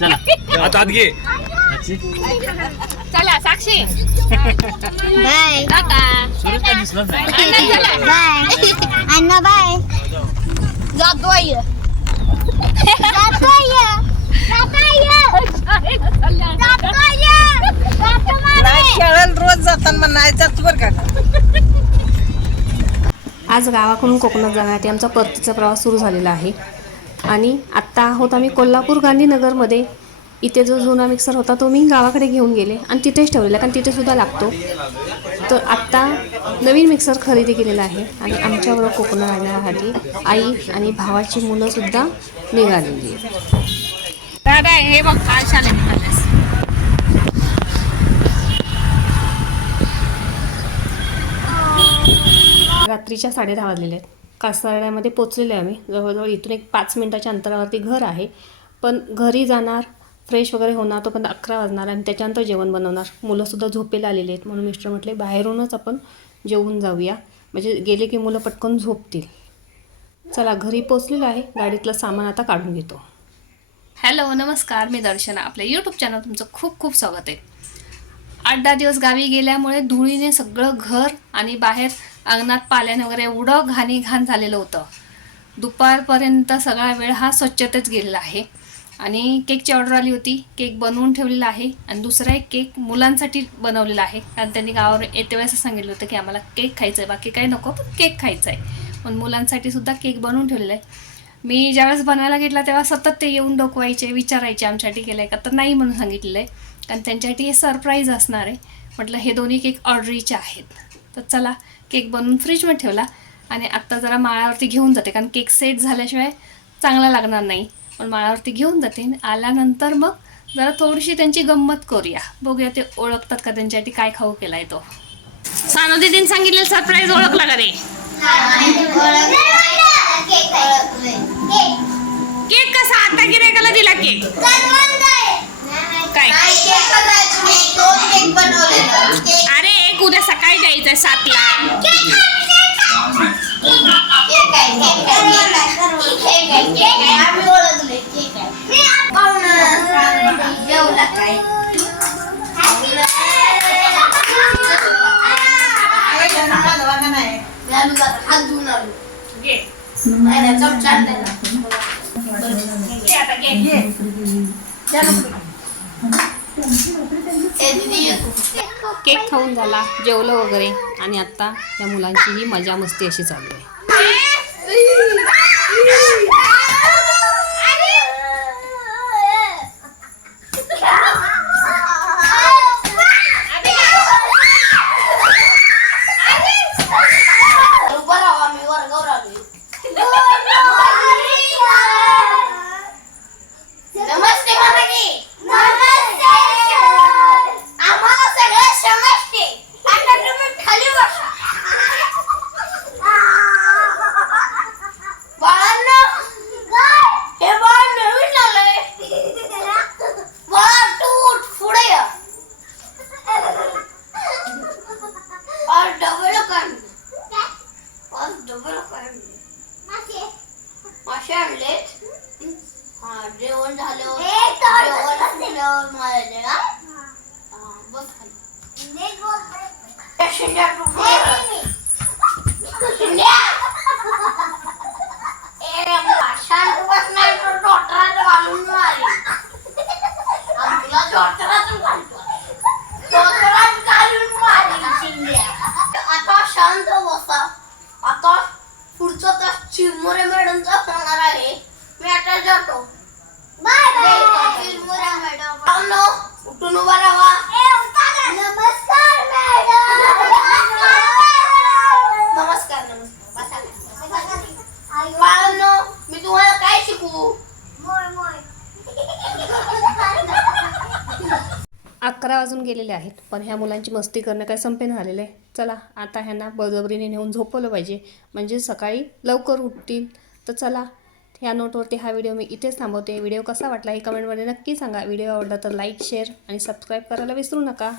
चला. आता आत घे. चला साक्षी. बाय काका सुरेश काय दिसलाच नाही. अण्णा, चला. बाय अण्णा बाय जातोय. जातोय. नाही शाळेला रोज जाताना म्हणायचं बरं का? आज गावाकडून कोकणात जाण्यासाठी आमचा परतीचा प्रवास सुरू झालेला आहे. आणि आत्ता आहोत आम्ही कोल्हापूर गांधीनगरमध्ये. इथे जो जुना मिक्सर होता तो मी गावाकडे घेऊन गेले आणि तिथेच ठेवलेला कारण तिथे सुद्धा लागतो. तर आत्ता नवीन मिक्सर खरेदी केलेला आहे आणि आमच्याबरोबर कोकणात आणण्यासाठी आई आणि भावाची मुलंसुद्धा निघालेली आहेत. दादा हे बघ काय निघालेस रात्रीच्या साडेदहा वाजलेल्या आहेत. कासारड्यामध्ये पोचलेले आहे आम्ही. जवळजवळ इथून एक पाच मिनटाच्या अंतरावरती घर आहे. पण घरी जाणार फ्रेश वगैरे होणार तोपर्यंत पण अकरा वाजणार आणि त्याच्यानंतर जेवण बनवणार. मुलंसुद्धा झोपेला आलेली आहेत म्हणून मिस्टर म्हटले बाहेरूनच आपण जेवून जाऊया. म्हणजे गेले की मुलं पटकन झोपतील. चला घरी पोचलेलं आहे. गाडीतलं सामान आता काढून घेतो. हॅलो नमस्कार. मी दर्शना. आपल्या यूट्यूब चॅनल तुमचं खूप खूप स्वागत आहे. आठ दहा दिवस गावी गेल्यामुळे धुळीने सगळं घर आणि बाहेर अंगणात पाल्याने वगैरे एवढं घाणी घाण झालेलं होतं. दुपारपर्यंत सगळा वेळ हा स्वच्छतेच गेलेला आहे. आणि केकची ऑर्डर आली होती. केक बनवून ठेवलेला आहे. आणि दुसरा एक केक मुलांसाठी बनवलेला आहे. कारण त्यांनी गावावर येते वेळेस सांगितलं होतं की आम्हाला केक खायचं आहे बाकी काही नको पण केक खायचा आहे पण मुलांसाठी सुद्धा केक बनवून ठेवलेला आहे. मी ज्यावेळेस बनवायला घेतला तेव्हा सतत ते येऊन डोकवायचे विचारायचे आमच्यासाठी केलं आहे का? तर नाही म्हणून सांगितलेलं आहे. कारण त्यांच्यासाठी हे सरप्राईज असणार आहे. म्हटलं हे दोन्ही केक ऑर्डरीचे आहेत. तर चला केक बनवून फ्रीजमध्ये ठेवला आणि आत्ता जरा माळावरती घेऊन जाते कारण केक सेट झाल्याशिवाय चांगला लागणार नाही. पण माळावरती घेऊन जाते आणि आल्यानंतर मग जरा थोडीशी त्यांची गंमत करूया. बघूया ते ओळखतात का त्यांच्यासाठी काय खाऊ केलाय तो. सानू दीदीने सांगितलेलं सरप्राईज ओळखला का रे? केक कसा? आता गिरायकाला दिला केक. काय? अरे एक उद्या सकाळी द्यायचंय सातला. चमचा आणलेला. घे आता घे. ए, दीदी येतो. केक खाऊन झाला जेवलं वगैरे. आणि आत्ता त्या मुलांची ही मजा मस्ती अशी चालू आहे. आज डबल काढ मासे आणलेत हा जेवण झालं जेवण झाल्यावर मला दे, हा? हा, बस खाली. ए, शिंद्या, तू पुढे ये. शिंद्या! अकरा वाजून गेलेले आहेत पण ह्या मुलांची मस्ती करणं काय संपेन झालेलं आहे. चला आता ह्यांना बळजबरीने नेऊन झोपवलं पाहिजे. म्हणजे सकाळी लवकर उठतील. तर चला ह्या नोटवरती हा व्हिडिओ मी इथेच थांबवते. व्हिडिओ कसा वाटला हे कमेंटमध्ये नक्की सांगा. व्हिडिओ आवडला तर लाईक शेअर आणि सबस्क्राईब करायला विसरू नका.